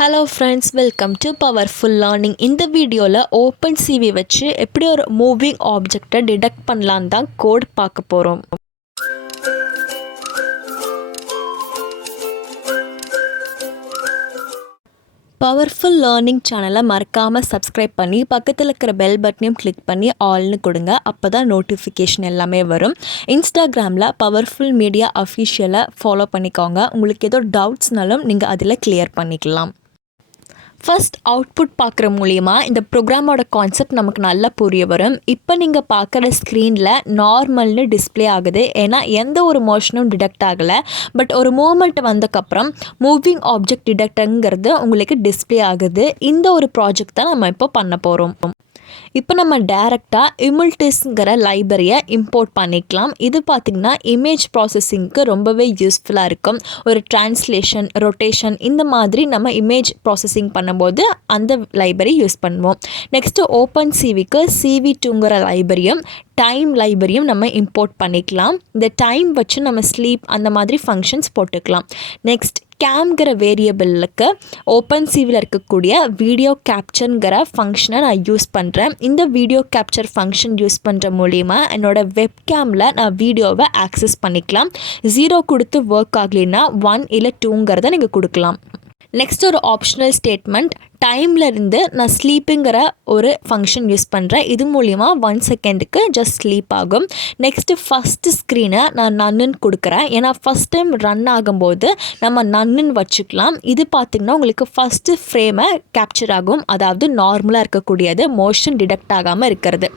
Hello friends, welcome to Powerful Learning. இந்த வீடியோல OpenCV வச்சு எப்படி ஒரு மூவிங் ஆப்ஜெக்ட்டை டிடெக்ட் பண்ணலான்னு தான் கோட் பார்க்க போறோம். பவர்ஃபுல் லேர்னிங் சேனலை மறக்காமல் சப்ஸ்கிரைப் பண்ணி பக்கத்தில் இருக்கிற பெல் பட்டனையும் கிளிக் பண்ணி ஆல்னு கொடுங்க. அப்போ தான் நோட்டிஃபிகேஷன் எல்லாமே வரும். இன்ஸ்டாகிராமில் பவர்ஃபுல் மீடியா அஃபிஷியலை ஃபாலோ பண்ணிக்கோங்க. உங்களுக்கு ஏதோ டவுட்ஸ்னாலும் நீங்கள் அதில் கிளியர் பண்ணிக்கலாம். ஃபர்ஸ்ட் அவுட்புட் பார்க்குற மூலிமா இந்த ப்ரோக்ராமோட கான்செப்ட் நமக்கு நல்லா புரிய வரும். இப்போ நீங்கள் பார்க்குற ஸ்க்ரீனில் நார்மல்னு டிஸ்பிளே ஆகுது, ஏன்னா எந்த ஒரு மோஷனும் டிடெக்ட் ஆகலை. பட் ஒரு மூமெண்ட் வந்தக்கப்புறம் மூவிங் ஆப்ஜெக்ட் டிடெக்டருங்கிறது உங்களுக்கு டிஸ்பிளே ஆகுது. இந்த ஒரு ப்ராஜெக்ட் தான் நம்ம இப்போ பண்ண போகிறோம். இப்போ நம்ம டைரெக்டாக இமுல்டிஸ்ங்கிற லைப்ரரியை இம்போர்ட் பண்ணிக்கலாம். இது பார்த்திங்கன்னா இமேஜ் ப்ராசஸிங்க்கு ரொம்பவே யூஸ்ஃபுல்லாக இருக்கும். ஒரு டிரான்ஸ்லேஷன், ரொட்டேஷன் இந்த மாதிரி நம்ம இமேஜ் ப்ராசஸிங் பண்ணும்போது அந்த லைப்ரரி யூஸ் பண்ணுவோம். நெக்ஸ்ட்டு ஓப்பன்சிவிக்கு CV2ங்கிற லைப்ரரியும் டைம் லைப்ரரியும் நம்ம இம்போர்ட் பண்ணிக்கலாம். இந்த டைம் வச்சு நம்ம ஸ்லீப் அந்த மாதிரி ஃபங்க்ஷன்ஸ் போட்டுக்கலாம். நெக்ஸ்ட் கேம்ங்கிற வேரியபிளுக்கு ஓப்பன்சிவில் இருக்கக்கூடிய வீடியோ கேப்சர்ங்கிற ஃபங்க்ஷனை நான் யூஸ் பண்ணுறேன். இந்த வீடியோ கேப்சர் ஃபங்க்ஷன் யூஸ் பண்ணுற மூலிமா என்னோடய வெப்கேமில் நான் வீடியோவை ஆக்சஸ் பண்ணிக்கலாம். 0 கொடுத்து ஒர்க் ஆகலைன்னா 1 இல்லை 2ங்கிறத நீங்கள் கொடுக்கலாம். நெக்ஸ்ட் ஒரு ஆப்ஷனல் ஸ்டேட்மெண்ட், டைமில் இருந்து நான் ஸ்லீப்புங்கிற ஒரு ஃபங்க்ஷன் யூஸ் பண்ணுறேன். இது மூலிமா 1 செகண்டுக்கு ஜஸ்ட் ஸ்லீப் ஆகும். நெக்ஸ்ட்டு ஃபஸ்ட்டு ஸ்க்ரீனை நான் நன்னுன்னு கொடுக்குறேன், ஏன்னா ஃபஸ்ட் டைம் ரன் ஆகும்போது நம்ம நன்னுன்னு வச்சுக்கலாம். இது பார்த்திங்கன்னா உங்களுக்கு ஃபஸ்ட்டு ஃப்ரேமை கேப்சர் ஆகும், அதாவது நார்மலாக இருக்கக்கூடியது, மோஷன் டிடெக்ட் ஆகாமல் இருக்கிறது.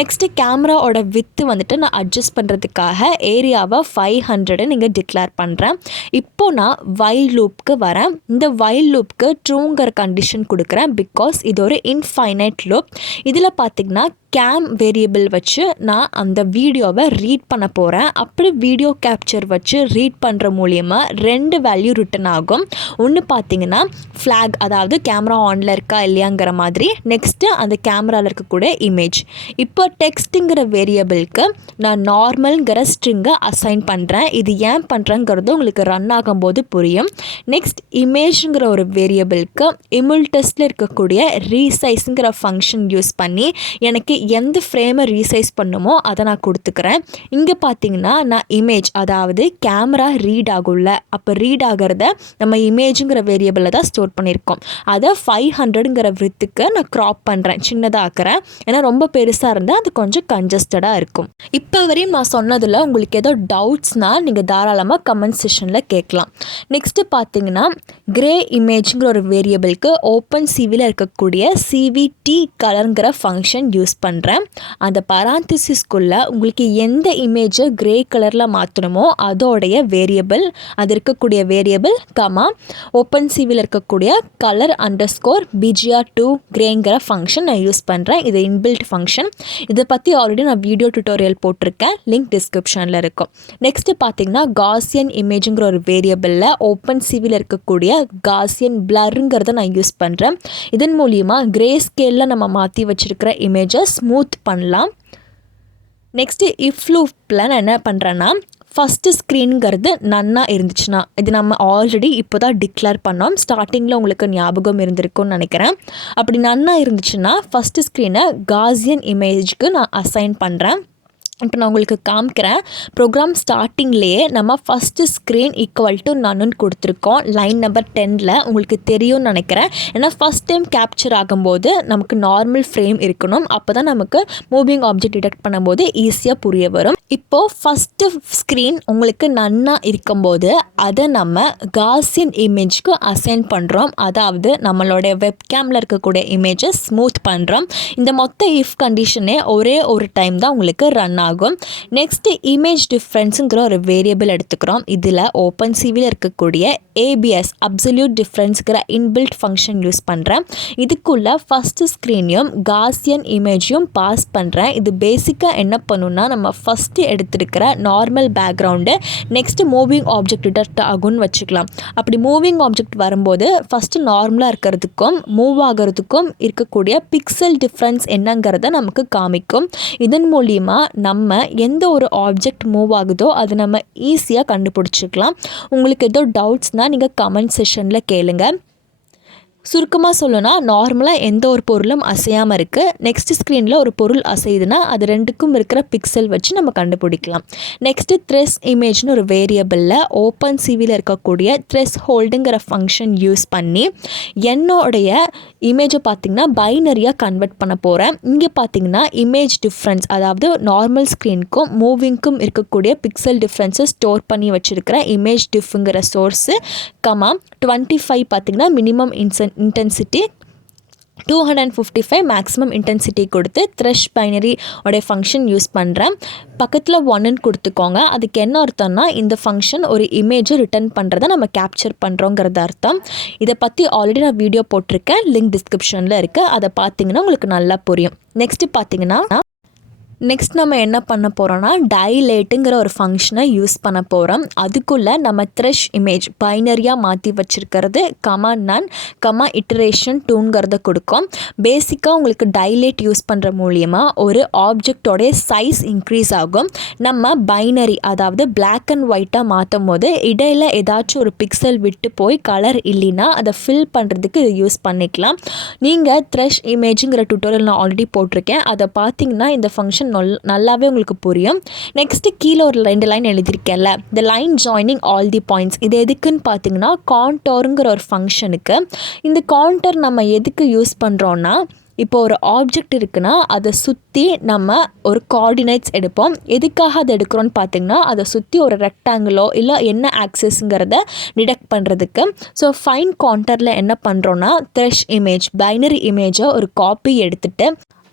நெக்ஸ்ட்டு கேமராவோட வித்து வந்துட்டு நான் அட்ஜஸ்ட் பண்ணுறதுக்காக ஏரியாவை 500 நீங்கள் டிக்ளேர் பண்ணுறேன். இப்போது நான் வைல் லூப்க்கு வரேன். இந்த வைல் லூப்க்கு ட்ரூங்கிற கண்டிஷன் கொடுக்குறேன், பிகாஸ் இது ஒரு இன்ஃபைனைட் லூப். இதில் பார்த்திங்கன்னா கேம் வேரியபிள் வச்சு நான் அந்த வீடியோவை ரீட் பண்ண போகிறேன். அப்படி வீடியோ கேப்சர் வச்சு ரீட் பண்ணுற மூலியமாக 2 வேல்யூ ரிட்டன் ஆகும். ஒன்று பார்த்திங்கன்னா ஃப்ளாக், அதாவது கேமரா ஆனில் இருக்கா இல்லையாங்கிற மாதிரி. நெக்ஸ்ட்டு அந்த கேமராவில் இருக்கக்கூடிய இமேஜ். இப்போ டெக்ஸ்ட்டுங்கிற வேரியபிளுக்கு நான் நார்மல்ங்கிற ஸ்ட்ரிங்கை அசைன் பண்ணுறேன். இது ஏன் பண்ணுறேங்கிறது உங்களுக்கு ரன் ஆகும்போது புரியும். நெக்ஸ்ட் இமேஜுங்கிற ஒரு வேரியபிளுக்கு இமுல்டெஸ்ட்டில் இருக்கக்கூடிய ரீசைஸுங்கிற ஃபங்க்ஷன் யூஸ் பண்ணி எனக்கு எந்த ஃப்ரேமை ரீசைஸ் பண்ணுமோ அதை நான் கொடுத்துக்கிறேன். இங்கே பார்த்தீங்கன்னா நான் இமேஜ், அதாவது கேமரா ரீட் ஆகும்ல, அப்போ ரீட் ஆகிறத நம்ம இமேஜுங்கிற வேரியபிளில் தான் ஸ்டோர் பண்ணியிருக்கோம். அதை 500ங்கிற வித்துக்கு நான் க்ராப் பண்ணுறேன், சின்னதாக்குறேன். ஏன்னா ரொம்ப பெருசாக இருந்தால் அது கொஞ்சம் கன்ஜஸ்டடாக இருக்கும். இப்போ வரையும் நான் சொன்னதில் உங்களுக்கு ஏதோ டவுட்ஸ்னால் நீங்கள் தாராளமாக கமெண்ட் செஷனில் கேட்கலாம். நெக்ஸ்ட்டு பார்த்தீங்கன்னா கிரே இமேஜுங்கிற ஒரு வேரியபிளுக்கு ஓப்பன்சிவியில் இருக்கக்கூடிய CVT கலருங்கிற ஃபங்க்ஷன் யூஸ் பண்ணுறேன். அந்த பராந்திசிஸ்குள்ளே உங்களுக்கு எந்த இமேஜை கிரே கலரில் மாற்றணுமோ அதோடைய வேரியபிள், அது இருக்கக்கூடிய வேரியபிள் கமா ஓப்பன்சிவியில் இருக்கக்கூடிய கலர் _BGR2 கிரேங்கிற ஃபங்க்ஷன் நான் யூஸ் பண்ணுறேன். இது இன்பில்ட் ஃபங்க்ஷன். இதை பற்றி ஆல்ரெடி நான் வீடியோ டியூட்டோரியல் போட்டிருக்கேன், லிங்க் டிஸ்கிரிப்ஷனில் இருக்கும். நெக்ஸ்ட்டு பார்த்தீங்கன்னா காசியன் இமேஜுங்கிற ஒரு வேரியபிளில் ஓப்பன்சிவியில் இருக்கக்கூடிய காசியன் பிளருங்கிறத நான் யூஸ் பண்ணுறேன். இதன் மூலிமா கிரே ஸ்கேலில் நம்ம மாற்றி வச்சுருக்கிற இமேஜை ஸ்மூத் பண்ணலாம். நெக்ஸ்ட்டு இஃப் லூப்பில் நான் என்ன பண்ணுறேன்னா, ஃபஸ்ட்டு ஸ்க்ரீனுங்கிறது நன்னா இருந்துச்சுன்னா, இது நம்ம ஆல்ரெடி இப்போ தான் டிக்ளேர் பண்ணோம், ஸ்டார்டிங்கில் உங்களுக்கு ஞாபகம் இருந்திருக்கும்னு நினைக்கிறேன். அப்படி நன்னா இருந்துச்சுன்னா ஃபஸ்ட்டு ஸ்க்ரீனை காசியன் இமேஜுக்கு நான் அசைன் பண்ணுறேன். இப்போ நான் உங்களுக்கு காமிக்கிறேன். ப்ரோக்ராம் ஸ்டார்டிங்லேயே நம்ம ஃபஸ்ட்டு ஸ்க்ரீன் ஈக்குவல் டு நன்னு கொடுத்துருக்கோம். லைன் நம்பர் 10ல் உங்களுக்கு தெரியும்னு நினைக்கிறேன். ஏன்னா ஃபஸ்ட் டைம் கேப்சர் ஆகும்போது நமக்கு நார்மல் ஃப்ரேம் இருக்கணும், அப்போ தான் நமக்கு மூவிங் ஆப்ஜெக்ட் டிடெக்ட் பண்ணும்போது ஈஸியாக புரிய வரும். இப்போது ஃபஸ்ட்டு ஸ்க்ரீன் உங்களுக்கு நன்னா இருக்கும்போது அதை நம்ம காசியன் இமேஜ்க்கு அசைன் பண்ணுறோம், அதாவது நம்மளுடைய வெப்கேமில் இருக்கக்கூடிய இமேஜை ஸ்மூத் பண்ணுறோம். இந்த மொத்த இஃப் கண்டிஷனே ஒரே ஒரு டைம் தான் உங்களுக்கு ரன் ஆகும். நெக்ஸ்ட் இமேஜ் டிஃப்ரென்ஸுங்கிற ஒரு வேரியபிள் எடுத்துக்கிறோம். இதில் ஓப்பன்சிவியில் இருக்கக்கூடிய ABS அப்சல்யூட் டிஃப்ரென்ஸுங்கிற இன்பில்ட் ஃபங்க்ஷன் யூஸ் பண்ணுறேன். இதுக்குள்ள ஃபஸ்ட்டு ஸ்க்ரீனையும் காசியன் இமேஜையும் பாஸ் பண்ணுறேன். இது பேசிக்காக என்ன பண்ணுன்னா, நம்ம ஃபஸ்ட்டு எடுத்துருக்கிற normal background next moving object detect ஆகும்னு வச்சுக்கலாம். அப்படி மூவிங் ஆப்ஜெக்ட் வரும்போது ஃபஸ்ட்டு நார்மலாக இருக்கிறதுக்கும் மூவ் ஆகிறதுக்கும் இருக்கக்கூடிய பிக்சல் டிஃப்ரென்ஸ் என்னங்கிறத நமக்கு காமிக்கும். இதன் மூலிமா நம்ம எந்த ஒரு ஆப்ஜெக்ட் மூவ் ஆகுதோ அது நம்ம ஈஸியாக கண்டுபிடிச்சிக்கலாம். உங்களுக்கு ஏதோ டவுட்ஸ்னால் நீங்கள் கமெண்ட் செஷனில் கேளுங்க. சுருக்கமாக சொல்லணும்னா நார்மலாக எந்த ஒரு பொருளும் அசையாமல் இருக்குது. நெக்ஸ்ட் ஸ்க்ரீனில் ஒரு பொருள் அசையுதுன்னா அது ரெண்டுக்கும் இருக்கிற பிக்சல் வச்சு நம்ம கண்டுபிடிக்கலாம். நெக்ஸ்ட்டு த்ரெஸ் இமேஜ்னு ஒரு வேரியபிளில் ஓப்பன்சிவியில் இருக்கக்கூடிய த்ரெஸ் ஹோல்டுங்கிற ஃபங்க்ஷன் யூஸ் பண்ணி என்னோடைய இமேஜை பார்த்திங்கன்னா பைனரியாக கன்வெர்ட் பண்ண போகிறேன். இங்கே பார்த்திங்கன்னா இமேஜ் டிஃப்ரென்ஸ், அதாவது நார்மல் ஸ்க்ரீனுக்கும் மூவிங்க்கும் இருக்கக்கூடிய பிக்சல் டிஃப்ரென்ஸை ஸ்டோர் பண்ணி வச்சுருக்கிற இமேஜ் டிஃப்ங்கிற சோர்ஸு 25 பார்த்திங்கன்னா மினிமம் இன்டென்சிட்டி, 255 மேக்ஸிமம் இன்டென்சிட்டி கொடுத்து த்ரெஷ் பைனரி உடைய ஃபங்க்ஷன் யூஸ் பண்ணுறேன். பக்கத்தில் 1ன்னு கொடுத்துக்கோங்க. அதுக்கு என்ன அர்த்தம்னா இந்த ஃபங்க்ஷன் ஒரு இமேஜை ரிட்டர்ன் பண்ணுறதை நம்ம கேப்சர் பண்ணுறோங்கிறது அர்த்தம். இதை பற்றி ஆல்ரெடி நான் வீடியோ போட்டிருக்கேன், லிங்க் டிஸ்கிரிப்ஷனில் இருக்குது. அதை பார்த்தீங்கன்னா உங்களுக்கு நல்லா புரியும். நெக்ஸ்ட்டு பார்த்தீங்கன்னா நம்ம என்ன பண்ண போகிறோன்னா டைலேட்டுங்கிற ஒரு ஃபங்க்ஷனை யூஸ் பண்ண போகிறோம். அதுக்குள்ளே நம்ம த்ரெஷ் இமேஜ் பைனரியாக மாற்றி வச்சுருக்கிறது நன் இட்டரேஷன் 2ங்கிறத கொடுக்கும். பேசிக்காக உங்களுக்கு டைலேட் யூஸ் பண்ணுற மூலியமாக ஒரு ஆப்ஜெக்டோடைய சைஸ் இன்க்ரீஸ் ஆகும். நம்ம பைனரி, அதாவது பிளாக் அண்ட் ஒயிட்டாக மாற்றும் போது இடையில் ஏதாச்சும் ஒரு பிக்சல் விட்டு போய் கலர் இல்லைன்னா அதை ஃபில் பண்ணுறதுக்கு இது யூஸ் பண்ணிக்கலாம். நீங்கள் த்ரெஷ் இமேஜுங்கிற டுட்டோரியல் நான் ஆல்ரெடி போட்டிருக்கேன். அதை பார்த்தீங்கன்னா இந்த ஃபங்க்ஷன் நல்லாவே உங்களுக்கு புரியும். நெக்ஸ்ட்டு கீழே ஒரு 2 லைன் எழுதியிருக்கேன்ல, the line joining all the points. இது எதுக்குன்னு பார்த்தீங்கன்னா கான்டோருங்கிற ஒரு ஃபங்க்ஷனுக்கு. இந்த கான்டோர் நம்ம எதுக்கு யூஸ் பண்ணுறோன்னா, இப்போ ஒரு ஆப்ஜெக்ட் இருக்குன்னா அதை சுற்றி நம்ம ஒரு கோஆர்டினேட்ஸ் எடுப்போம். எதுக்காக அதை எடுக்கிறோன்னு பார்த்தீங்கன்னா அதை சுற்றி ஒரு ரெக்டாங்கிளோ இல்லை என்ன ஆக்சஸ்ங்கிறத டிடெக்ட் பண்ணுறதுக்கு. ஸோ ஃபைன் கான்டரில் என்ன பண்ணுறோன்னா த்ரெஷ் இமேஜ் பைனரி இமேஜை ஒரு காப்பி எடுத்துகிட்டு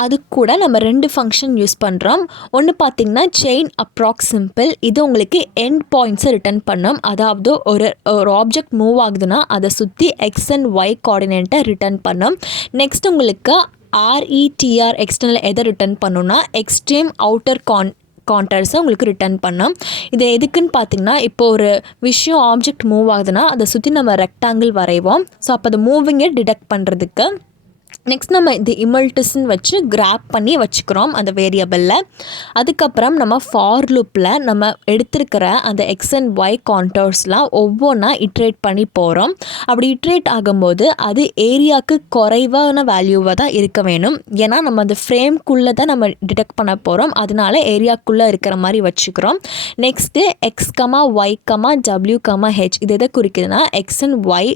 அது கூட நம்ம 2 ஃபங்க்ஷன் யூஸ் பண்ணுறோம். ஒன்று பார்த்திங்கன்னா செயின் அப்ராக்ஸ் சிம்பிள். இது உங்களுக்கு எண்ட் பாயிண்ட்ஸை ரிட்டர்ன் பண்ணும். அதாவது ஒரு ஆப்ஜெக்ட் மூவ் ஆகுதுன்னா அதை சுற்றி எக்ஸ் அண்ட் ஒய் கோஆர்டினேட்டை ரிட்டர்ன் பண்ணும். நெக்ஸ்ட் உங்களுக்கு RETR எக்ஸ்டர்னல் எதை ரிட்டர்ன் பண்ணுன்னா எக்ஸ்ட்ரீம் அவுட்டர் கான்டர்ஸை உங்களுக்கு ரிட்டர்ன் பண்ணோம். இது எதுக்குன்னு பார்த்தீங்கன்னா இப்போ ஒரு விஷயம் ஆப்ஜெக்ட் மூவ் ஆகுதுன்னா அதை சுற்றி நம்ம ரெக்டாங்கிள் வரைவோம். ஸோ அப்போ அதை மூவிங்கை டிடெக்ட் பண்ணுறதுக்கு. நெக்ஸ்ட் நம்ம இந்த இமல்டிஸ்ன்னு வச்சு கிராப் பண்ணி வச்சுக்கிறோம் அந்த வேரியபிளில். அதுக்கப்புறம் நம்ம ஃபார் லூப்பில் நம்ம எடுத்திருக்கிற அந்த எக்ஸ் அண்ட் ஒய் கான்டோர்ஸ்லாம் ஒவ்வொன்றா இட்ரேட் பண்ணி போகிறோம். அப்படி இட்ரேட் ஆகும்போது அது ஏரியாவுக்கு குறைவான வேல்யூவாக தான் இருக்க வேணும். ஏன்னா நம்ம அந்த ஃப்ரேம்குள்ளே தான் நம்ம டிடெக்ட் பண்ண போகிறோம். அதனால ஏரியாக்குள்ளே இருக்கிற மாதிரி வச்சுக்கிறோம். Next X comma Y comma W comma H. இது எதை குறிக்குதுன்னா எக்ஸ் அண்ட் ஒய்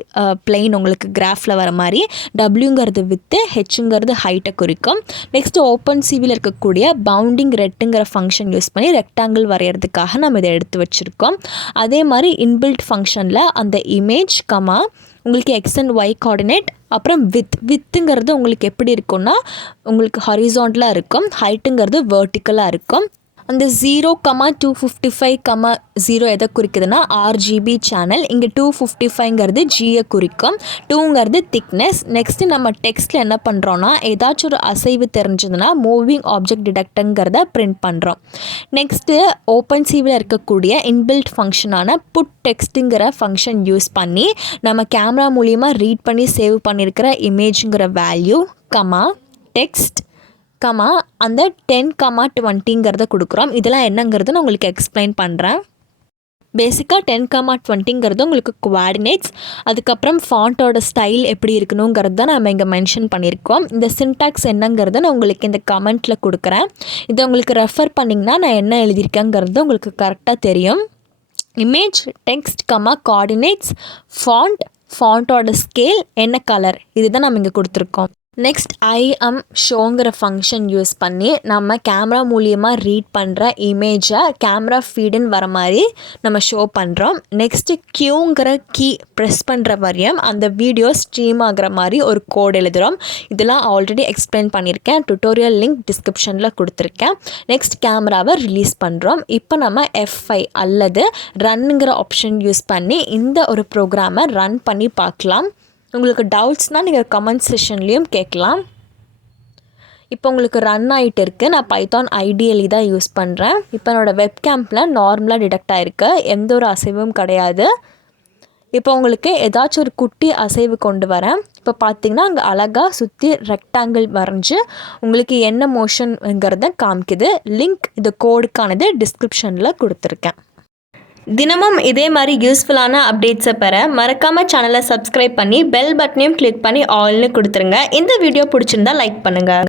பிளெயின் உங்களுக்கு கிராஃபில் வர மாதிரி, டபிள்யூங்கிறது வித் ஹெச்ங்கிறது ஹைட்டை குறிக்கும். நெக்ஸ்ட் ஓப்பன்சிவியில் இருக்கக்கூடிய பவுண்டிங் ரெட்டுங்கிற ஃபங்க்ஷன் யூஸ் பண்ணி ரெக்டாங்கிள் வரைகிறதுக்காக நம்ம இதை எடுத்து வச்சுருக்கோம். அதே மாதிரி இன்பில்ட் ஃபங்க்ஷனில் அந்த இமேஜ் கமா உங்களுக்கு எக்ஸ் அண்ட் ஒய் கோஆர்டினேட் அப்புறம் வித்துங்கிறது உங்களுக்கு எப்படி இருக்கும்னா உங்களுக்கு ஹாரிசான்டலாக இருக்கும், ஹைட்டுங்கிறது வெர்டிக்கலாக இருக்கும். அந்த 0,255,0 எதை குறிக்குதுன்னா RGB சேனல். இங்கே 255ங்கிறது Gயை குறிக்கும், 2ங்கிறது திக்னஸ். நெக்ஸ்ட்டு நம்ம டெக்ஸ்ட்டில் என்ன பண்ணுறோன்னா ஏதாச்சும் ஒரு அசைவு தெரிஞ்சதுன்னா மூவிங் ஆப்ஜெக்ட் டிடெக்டருங்கிறத பிரிண்ட் பண்ணுறோம். நெக்ஸ்ட்டு ஓப்பன்சிவில் இருக்கக்கூடிய இன்பில்ட் ஃபங்க்ஷனான புட் டெக்ஸ்ட்டுங்கிற ஃபங்க்ஷன் யூஸ் பண்ணி நம்ம கேமரா மூலியமாக ரீட் பண்ணி சேவ் பண்ணியிருக்கிற இமேஜுங்கிற வேல்யூ டெக்ஸ்ட் அந்த 10,20ங்கிறத கொடுக்குறோம். இதெல்லாம் என்னங்கிறது நான் உங்களுக்கு எக்ஸ்பிளைன் பண்ணுறேன். பேசிக்காக 10,20ங்கிறது உங்களுக்கு கோஆர்டினேட்ஸ். அதுக்கப்புறம் ஃபாண்ட்டோட ஸ்டைல் எப்படி இருக்கணுங்கிறது தான் நம்ம இங்கே மென்ஷன் பண்ணியிருக்கோம். இந்த சின்டாக்ஸ் என்னங்கிறத நான் உங்களுக்கு இந்த கமெண்ட்டில் கொடுக்குறேன். இதை உங்களுக்கு ரெஃபர் பண்ணிங்கன்னா நான் என்ன எழுதியிருக்கேங்கிறது உங்களுக்கு கரெக்டாக தெரியும். இமேஜ் டெக்ஸ்ட் கோஆர்டினேட்ஸ் ஃபாண்ட்டோட ஸ்கேல் என்ன கலர், இதுதான் நம்ம இங்கே கொடுத்துருக்கோம். நெக்ஸ்ட் ஷோங்கிற ஃபங்க்ஷன் யூஸ் பண்ணி நம்ம கேமரா மூலியமாக ரீட் பண்ணுற இமேஜை கேமரா ஃபீடுன்னு வர மாதிரி நம்ம ஷோ பண்ணுறோம். நெக்ஸ்ட்டு கியூங்கிற கீ ப்ரெஸ் பண்ணுற வரையும் அந்த வீடியோ ஸ்ட்ரீம் ஆகிற மாதிரி ஒரு கோட் எழுதுகிறோம். இதெல்லாம் ஆல்ரெடி எக்ஸ்பிளைன் பண்ணியிருக்கேன், டுட்டோரியல் லிங்க் டிஸ்கிரிப்ஷனில் கொடுத்துருக்கேன். நெக்ஸ்ட் கேமராவை ரிலீஸ் பண்ணுறோம். இப்போ நம்ம F5 அல்லது ரன்னுங்கிற ஆப்ஷன் யூஸ் பண்ணி இந்த ஒரு ப்ரோக்ராமை ரன் பண்ணி பார்க்கலாம். உங்களுக்கு டவுட்ஸ்னால் நீங்கள் கமெண்ட் செஷன்லேயும் கேட்கலாம். இப்போ உங்களுக்கு ரன் ஆகிட்டு இருக்குது. நான் பைத்தான் ஐடியலி தான் யூஸ் பண்ணுறேன். இப்போ என்னோடய வெப்கேம்பில் நார்மலாக டிடெக்ட் ஆகிருக்கு, எந்த ஒரு அசைவும் கிடையாது. இப்போ உங்களுக்கு ஏதாச்சும் ஒரு குட்டி அசைவு கொண்டு வரேன். இப்போ பார்த்தீங்கன்னா அங்கே அழகாக சுற்றி ரெக்டாங்கிள் வரைஞ்சி உங்களுக்கு என்ன மோஷனுங்கிறத காமிக்குது. லிங்க் இந்த கோடுக்கானது டிஸ்கிரிப்ஷனில் கொடுத்துருக்கேன். தினமும் இதே மாதிரி யூஸ்ஃபுல்லான அப்டேட்ஸை பெற மறக்காமல் சேனலை சப்ஸ்கிரைப் பண்ணி பெல் பட்டனையும் கிளிக் பண்ணி ஆல்னு கொடுத்துருங்க. இந்த வீடியோ பிடிச்சிருந்தா லைக் பண்ணுங்கள்.